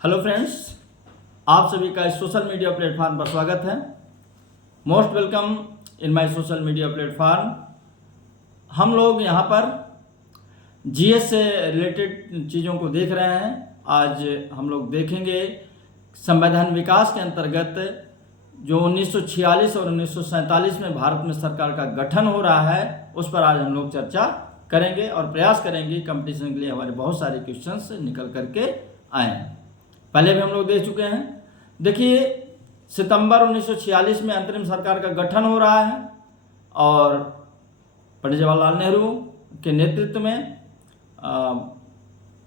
Hello friends, आप सभी का इस सोशल मीडिया प्लेटफॉर्म पर स्वागत है। Most welcome in my social media platform. हम लोग यहाँ पर जीएस से रिलेटेड चीज़ों को देख रहे हैं। आज हम लोग देखेंगे संवैधान विकास के अंतर्गत जो 1946 और 1947 में भारत में सरकार का गठन हो रहा है, उस पर आज हम लोग चर्चा करेंगे और प्रयास करेंगे। कंपटीशन के लिए हमारे बहुत सारे क्वेश्चंस निकल करके आए हैं, पहले भी हम लोग देख चुके हैं। देखिए, सितंबर 1946 में अंतरिम सरकार का गठन हो रहा है और पंडित जवाहरलाल नेहरू के नेतृत्व में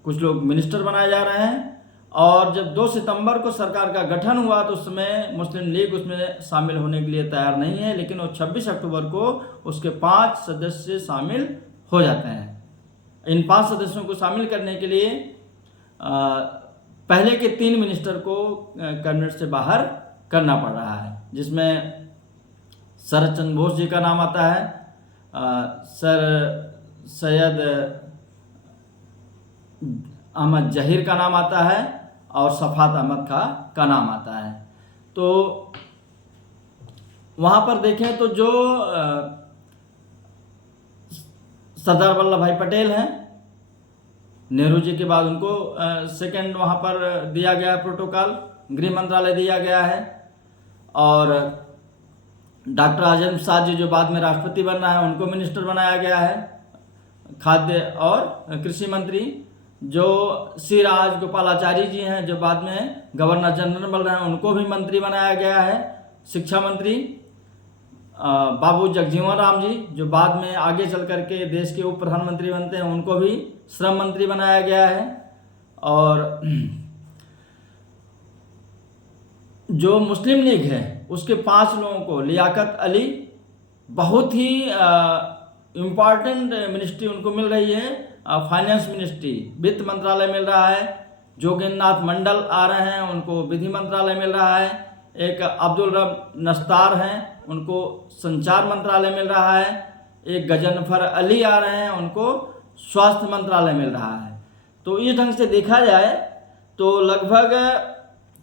कुछ लोग मिनिस्टर बनाए जा रहे हैं। और जब 2 सितंबर को सरकार का गठन हुआ तो उस समय मुस्लिम लीग उसमें शामिल होने के लिए तैयार नहीं है, लेकिन वो 26 अक्टूबर को उसके 5 सदस्य शामिल हो जाते हैं। इन 5 सदस्यों को शामिल करने के लिए पहले के 3 मिनिस्टर को कैबिनेट से बाहर करना पड़ रहा है, जिसमें शरद चंद्र बोस जी का नाम आता है, सर सैयद अहमद जहीर का नाम आता है और सफात अहमद का नाम आता है। तो वहाँ पर देखें तो जो सरदार वल्लभ भाई पटेल हैं, नेहरू जी के बाद उनको सेकंड वहाँ पर दिया गया प्रोटोकॉल, गृह मंत्रालय दिया गया है। और डॉक्टर राजेंद्र प्रसाद जी जो बाद में राष्ट्रपति बनना है, उनको मिनिस्टर बनाया गया है, खाद्य और कृषि मंत्री। जो सी राजगोपालाचारी जी हैं जो बाद में गवर्नर जनरल बन रहे हैं, उनको भी मंत्री बनाया गया है। शिक्षा मंत्री बाबू जगजीवन राम जी जो बाद में आगे चल करके देश के उप प्रधानमंत्री बनते हैं, उनको भी श्रम मंत्री बनाया गया है। और जो मुस्लिम लीग है उसके 5 लोगों को लियाकत अली, बहुत ही इम्पॉर्टेंट मिनिस्ट्री उनको मिल रही है, फाइनेंस मिनिस्ट्री, वित्त मंत्रालय मिल रहा है। जोगेंद्रनाथ मंडल आ रहे हैं, उनको विधि मंत्रालय मिल रहा है। एक अब्दुल रब नस्तार हैं, उनको संचार मंत्रालय मिल रहा है। एक गजनफर अली आ रहे हैं, उनको स्वास्थ्य मंत्रालय मिल रहा है। तो इस ढंग से देखा जाए तो लगभग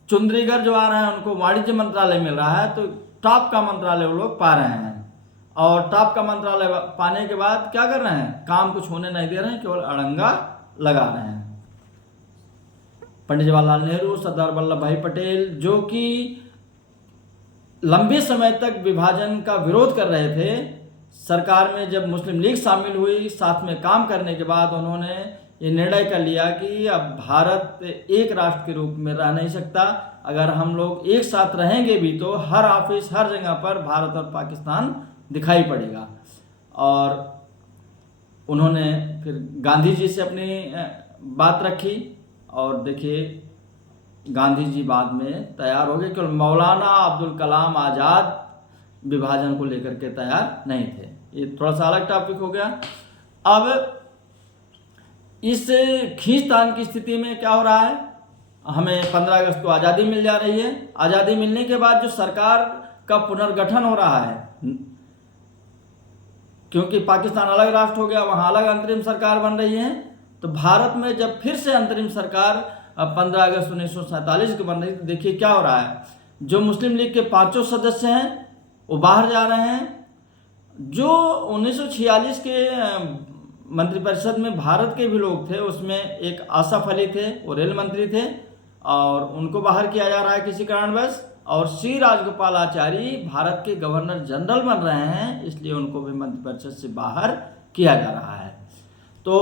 चुंद्रीगर जो आ रहे हैं उनको वाणिज्य मंत्रालय मिल रहा है। तो टॉप का मंत्रालय वो लोग पा रहे हैं, और टॉप का मंत्रालय पाने के बाद क्या कर रहे हैं, काम कुछ होने नहीं दे रहे हैं, केवल अड़ंगा लगा रहे हैं। पंडित जवाहरलाल नेहरू, सरदार वल्लभ भाई पटेल, जो कि लंबे समय तक विभाजन का विरोध कर रहे थे, सरकार में जब मुस्लिम लीग शामिल हुई, साथ में काम करने के बाद उन्होंने ये निर्णय कर लिया कि अब भारत एक राष्ट्र के रूप में रह नहीं सकता। अगर हम लोग एक साथ रहेंगे भी तो हर ऑफिस, हर जगह पर भारत और पाकिस्तान दिखाई पड़ेगा। और उन्होंने फिर गांधी जी से अपनी बात रखी, और देखिए गांधी जी बाद में तैयार हो गए, केवल मौलाना अब्दुल कलाम आज़ाद विभाजन को लेकर के तैयार नहीं थे। ये थोड़ा सा अलग टॉपिक हो गया। अब इस खींचतान की स्थिति में क्या हो रहा है, हमें 15 अगस्त को आज़ादी मिल जा रही है। आज़ादी मिलने के बाद जो सरकार का पुनर्गठन हो रहा है, क्योंकि पाकिस्तान अलग राष्ट्र हो गया, वहाँ अलग अंतरिम सरकार बन रही है। तो भारत में जब फिर से अंतरिम सरकार 15 अगस्त 1947 को बन रही, तो देखिए क्या हो रहा है। जो मुस्लिम लीग के 5 सदस्य हैं वो बाहर जा रहे हैं। जो 1946 के मंत्रिपरिषद में भारत के भी लोग थे, उसमें एक आसफ अली थे, वो रेल मंत्री थे, और उनको बाहर किया जा रहा है किसी कारणवश। और सी राजगोपालाचारी भारत के गवर्नर जनरल बन रहे हैं, इसलिए उनको भी मंत्रिपरिषद से बाहर किया जा रहा है। तो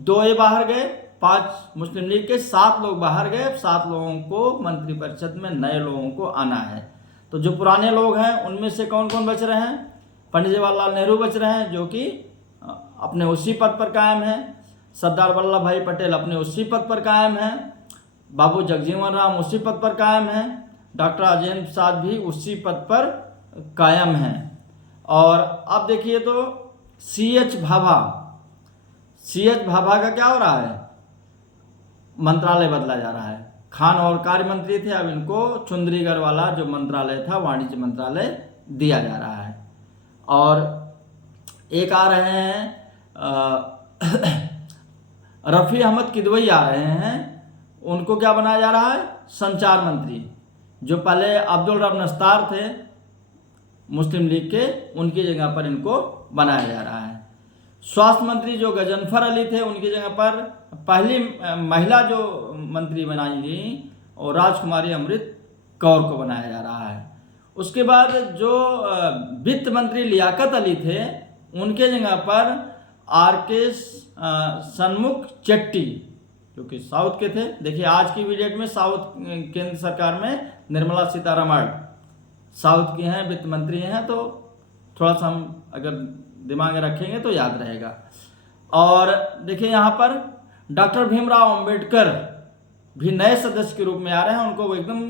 2 ये बाहर गए, 5 मुस्लिम लीग के 7 लोग बाहर गए। 7 लोगों को मंत्रिपरिषद में नए लोगों को आना है। तो जो पुराने लोग हैं उनमें से कौन कौन बच रहे हैं, पंडित जवाहरलाल नेहरू बच रहे हैं, जो कि अपने उसी पद पर कायम हैं। सरदार वल्लभ भाई पटेल अपने उसी पद पर कायम हैं। बाबू जगजीवन राम उसी पद पर कायम हैं। डॉक्टर राजेंद्र प्रसाद भी उसी पद पर कायम हैं। और अब देखिए तो CH भाभा का क्या हो रहा है, मंत्रालय बदला जा रहा है। खान और कार्य मंत्री थे, अब इनको चुंद्रीगढ़ वाला जो मंत्रालय था, वाणिज्य मंत्रालय दिया जा रहा है। और एक आ रहे हैं रफ़ी अहमद किदवई आ रहे हैं, उनको क्या बनाया जा रहा है, संचार मंत्री। जो पहले अब्दुल रब नस्तार थे मुस्लिम लीग के, उनकी जगह पर इनको बनाया जा रहा है। स्वास्थ्य मंत्री जो गजनफर अली थे, उनकी जगह पर पहली महिला जो मंत्री बनाई गई और राजकुमारी अमृत कौर को बनाया जा रहा है। उसके बाद जो वित्त मंत्री लियाकत अली थे, उनके जगह पर RK सन्मुख चेट्टी जो कि साउथ के थे। देखिए आज की वीडियो में साउथ केंद्र सरकार में निर्मला सीतारमण साउथ की हैं, वित्त मंत्री हैं, तो थोड़ा सा हम अगर दिमाग में रखेंगे तो याद रहेगा। और देखिए यहाँ पर डॉक्टर भीमराव अंबेडकर भी नए सदस्य के रूप में आ रहे हैं। उनको एकदम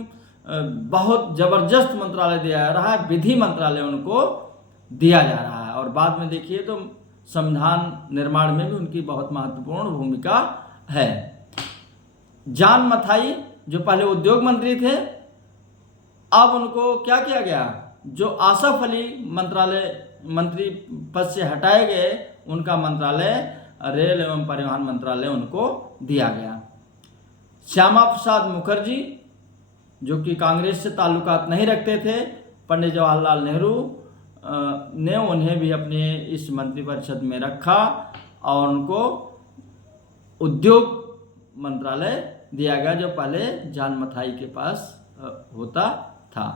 बहुत जबरदस्त मंत्रालय दिया जा रहा है, विधि मंत्रालय उनको दिया जा रहा है। और बाद में देखिए तो संविधान निर्माण में भी उनकी बहुत महत्वपूर्ण भूमिका है। जॉन मथाई जो पहले उद्योग मंत्री थे, अब उनको क्या किया गया, जो आसफ अली मंत्री पद से हटाए गए, उनका मंत्रालय रेल एवं परिवहन मंत्रालय उनको दिया गया। श्यामा प्रसाद मुखर्जी जो कि कांग्रेस से ताल्लुकात नहीं रखते थे, पंडित जवाहरलाल नेहरू ने उन्हें भी अपने इस मंत्रिपरिषद में रखा और उनको उद्योग मंत्रालय दिया गया, जो पहले जॉन मथाई के पास होता था।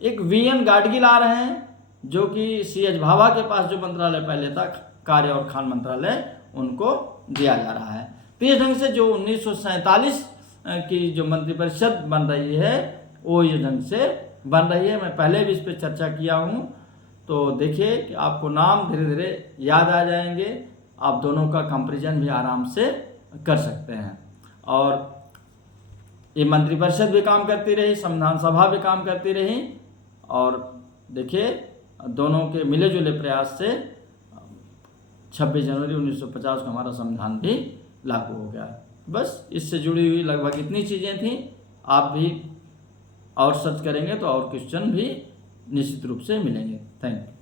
एक VN गाडगिल आ रहे हैं जो कि CH भाभा के पास जो मंत्रालय पहले था, कार्य और खान मंत्रालय, उनको दिया जा रहा है। तो इस ढंग से जो 1947 की जो मंत्रिपरिषद बन रही है, वो ये ढंग से बन रही है। मैं पहले भी इस पर चर्चा किया हूँ, तो देखिए कि आपको नाम धीरे धीरे याद आ जाएंगे, आप दोनों का कंपैरिजन भी आराम से कर सकते हैं। और ये मंत्रिपरिषद भी काम करती रही, संविधान सभा भी काम करती रही, और देखिए दोनों के मिले जुले प्रयास से 26 जनवरी 1950 को हमारा संविधान भी लागू हो गया। बस इससे जुड़ी हुई लगभग इतनी चीज़ें थी। आप भी और सर्च करेंगे तो और क्वेश्चन भी निश्चित रूप से मिलेंगे। Thank you.